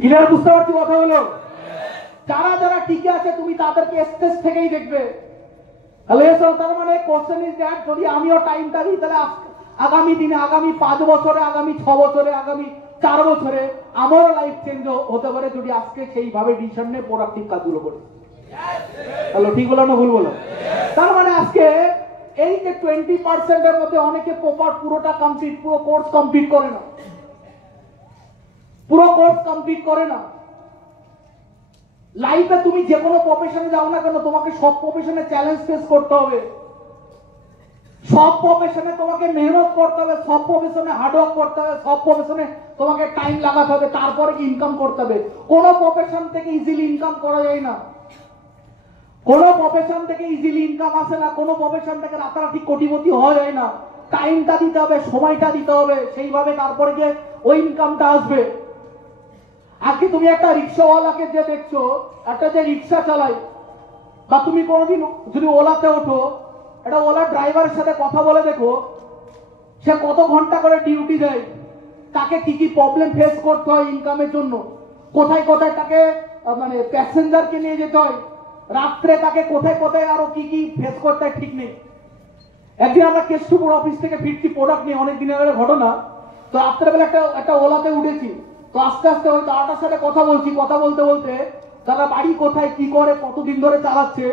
Clear বুঝতে পারছি কথা হলো? যারা যারা টিকে আছে তুমি তাদেরকে স্টেজ থেকেই দেখবে। তার মানে কোশ্চেন ইজ দ্যাট, যদি আমিও টাইমটা দিই তাহলে আগামী দিনে, আগামী 5 বছরে, আগামী 6 বছরে, আগামী 4 বছরে আমারও লাইফ চেঞ্জ হতে পারে যদি আজকে সেইভাবে ডিসিশন নিয়ে প্রোডাক্টিভ কাজগুলো করি। হ্যালো, ঠিক বলো না ভুল বলো? তার মানে আজকে এই যে 20% এর মধ্যে অনেকে পুরোটা কমপ্লিট, পুরো কোর্স কমপ্লিট করে না, পুরো কোর্স কমপ্লিট করে না। লাইফে তুমি যে কোনো প্রফেশনে যাও না কেন, তোমাকে সব প্রফেশনে চ্যালেঞ্জ ফেস করতে হবে, সব প্রফেশনে তোমাকে মেহনত করতে হবে, সব প্রফেশনে হার্ডওয়ার্ক করতে হবে, সব প্রফেশনে তোমাকে টাইম লাগাতে হবে, তারপরে কি ইনকাম করতে হবে। কোন প্রফেশন থেকে ইজিলি ইনকাম করা যায় না, কোন প্রফেশন থেকে ইজিলি ইনকাম আসে না, কোন প্রফেশন থেকে রাতারাতি কোটিপতি হওয়া যায় না। টাইমটা দিতে হবে, সময়টা দিতে হবে, সেইভাবে তারপরে গিয়ে ওই ইনকামটা আসবে। আজকে তুমি একটা রিক্সাওয়ালাকে যে দেখছো, একটা যে রিক্সা চালায়, বা তুমি কোনোদিন যদি ওলাতে ওঠো, একটা ওলা ড্রাইভারের সাথে কথা বলে দেখো, সে কত ঘন্টা করে ডিউটি দেয়, তাকে কি কি প্রবলেম ফেস করতে হয় ইনকামের জন্য, কোথায় কোথায় তাকে মানে প্যাসেঞ্জারকে নিয়ে যেতে হয়, রাত্রে তাকে কোথায় কোথায় আরো কি কি ফেস করতে হয় ঠিক নেই। একদিন আমরা কেষ্টপুর অফিস থেকে ফিরছি প্রোডাক্ট নিয়ে, অনেক দিনের আগে ঘটনা। তো রাত্রেবেলা একটা ওলাতে উঠেছি, তো আস্তে আস্তে ওই দাদাটার সাথে কথা বলছি, কথা বলতে বলতে তারা বাড়ি কোথায়, কি করে, কতদিন ধরে চালাচ্ছে,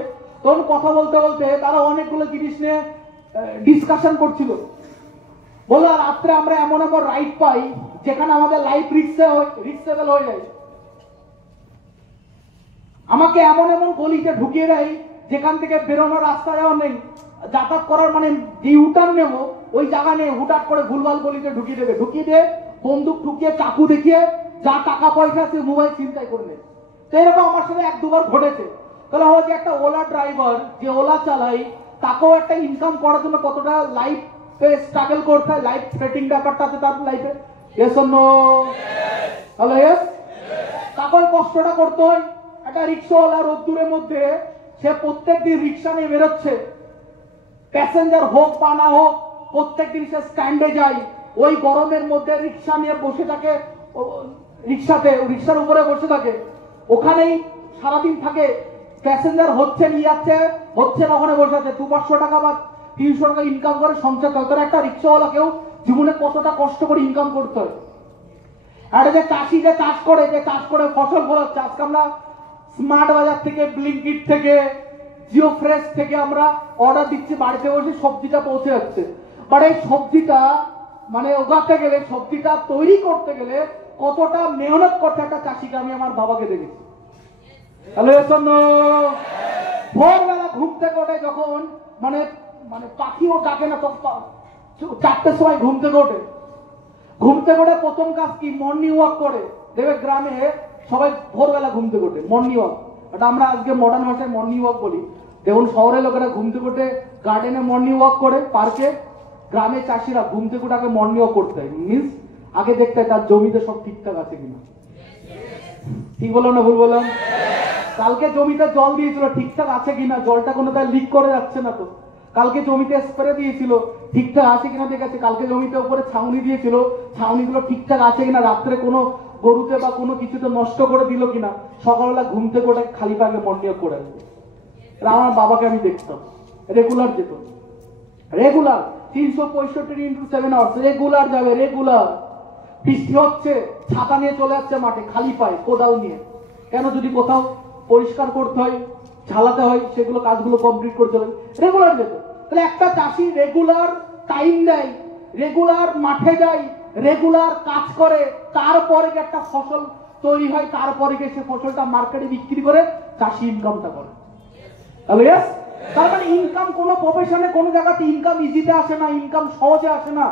তখন কথা বলতে বলতে তারা অনেকগুলো জিনিস নিয়ে ডিসকাশন করছিল। বললো রাত্রে আমরা এমন এমন রাইড পাই যেখানে আমাদের লাইফ রিস্কেবল হয়ে যায়, আমাকে এমন এমন গলিতে ঢুকিয়ে দেয় যেখান থেকে বেরোনোর রাস্তা যাওয়া নেই, যাতায়াত করার মানে যে ইউটার্ন নেবো ওই জায়গা নেই, হুটাট করে ভুলভাল গলিতে ঢুকিয়ে দেবে, ঢুকিয়ে দিয়ে বন্দুক ঢুকিয়ে চাকু দেখিয়ে যা টাকা পয়সা আছে মোবাইল চিন্তাই করলে। তো এরকম আমার সাথে 1-2 বার ঘটেছে। তাহলে হয়তো একটা ওলা ড্রাইভার যে ওলা চালাই, তাকেও একটা ইনকাম করার জন্য কতটা লাইফে স্ট্রাগল করতে হয়, লাইফ থ্রেটিং ব্যাপারটা আছে তার লাইফে। Yes or no? Hello, yes. তাকে কষ্টটা করতে হয়। একটা রিক্সাওয়ালা রোদ্দুরের মধ্যে সে প্রত্যেকদিন রিক্সা নিয়ে বেরোচ্ছে, প্যাসেঞ্জার হোক বা না হোক, প্রত্যেকদিন সে স্ট্যান্ডে যায়, ওই গরমের মধ্যে রিক্সা নিয়ে বসে থাকে, রিক্সার উপরে বসে থাকে, ওখানেই সারাদিন থাকে, প্যাসেঞ্জার হচ্ছে নিয়ে যাচ্ছে, হচ্ছে না, ওখানে বসে আছে, 200-500 টাকা বা 300 টাকা ইনকাম করে সংসার চলতে। একটা রিক্সাওয়ালাকেও জীবনে কতটা কষ্ট করে ইনকাম করতে হয়। আর যে চাষি যে চাষ করে ফসল ফলাচ্ছে, আজকে আমরা স্মার্ট বাজার থেকে, ব্লিঙ্কিট থেকে, জিও ফ্রেশ থেকে আমরা অর্ডার দিচ্ছি, বাড়িতে বসে সবজিটা পৌঁছে যাচ্ছে। বাট এই সবজিটা মানে উগাতে গেলে, সবজিটা তৈরি করতে গেলে কতটা মেহনত করতে একটা চাষিকে আমি আমার বাবাকে দেখেছি। হ্যালো, ভোরবেলা ঘুম থেকে ওঠে, যখন মানে মানে পাখিও ডাকে না, তখন 4টের সময় ঘুম থেকে ওঠে, প্রথম কাজ কি, মর্নিং ওয়াক করে। দেখবে গ্রামে সবাই ভোরবেলা ঘুম থেকে ওঠে, মর্নিং ওয়াক, এটা আমরা আজকে মডার্ন ভাষায় মর্নিং ওয়াক বলি। দেখুন শহরের লোকেরা ঘুম থেকে উঠে গার্ডেনে মর্নিং ওয়াক করে, পার্কে। গ্রামে চাষিরা ঘুম থেকে উঠে আগে মর্নিং ওয়াক করতে হয়, মিন্স আগে দেখতে হয় তার জমিতে সব ঠিকঠাক আছে কিনা। ঠিক বললাম না ভুল বললাম? কালকে জমিতে জল দিয়েছিল, ঠিকঠাক আছে কিনা, জলটা কোনো তার লিক করে যাচ্ছে না তো। কালকে জমিতে স্প্রে দিয়েছিল, ঠিকঠাক আছে কিনা দেখেছে। কালকে জমিতে উপরে ছাউনি দিয়েছিল, ছাউনিগুলো ঠিকঠাক আছে কিনা, রাত্রে কোনো গরুতে বা কোনো কিছুতে নষ্ট করে দিল কিনা। সকালবেলা ঘুম থেকে ওটা খালি পাকে মর্নিং ওয়াক করে আসবে। আমার বাবাকে আমি দেখতাম, রেগুলার যেত, রেগুলার 365 × 7 আওয়ার্স রেগুলার যাবে, রেগুলার। বৃষ্টি হচ্ছে, ছাতা নিয়ে চলে যাচ্ছে মাঠে খালি পায়ে, কোদাল নিয়ে। কেন? যদি কোথাও পরিষ্কার করতে হয়, ঝালাতে হয়, সেগুলো কাজগুলো কমপ্লিট করে চলে রেগুলার যেত। তাহলে একটা চাষি রেগুলার টাইম দেয়, রেগুলার মাঠে যায়, রেগুলার কাজ করে, তারপরে একটা ফসল তৈরি হয়, তারপরে সে ফসলটা মার্কেটে বিক্রি করে চাষি ইনকামটা করে। Hello, yes. তার মানে ইনকাম কোনো প্রফেশনে, কোনো জায়গাতে ইনকাম ইজিতে আসে না, ইনকাম সহজে আসে না,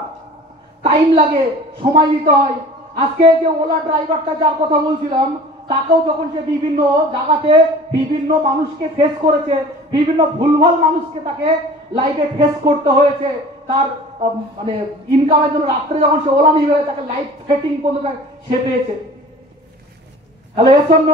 টাইম লাগে, সময় দিতে হয়। আজকে যে ওলা ড্রাইভারটা যার কথা বলছিলাম, তাকেও যখন সে বিভিন্ন জায়গাতে বিভিন্ন মানুষকে ফেস করেছে, বিভিন্ন ভুলভাল মানুষকে তাকে লাইফে ফেস করতে হয়েছে, তার মানে ইনকামের জন্য রাত্রে যখন সে ওলা নিয়ে তাকে লাইফ থ্রেটিং পর্যন্ত সে পেয়েছে। হ্যালো, এর জন্য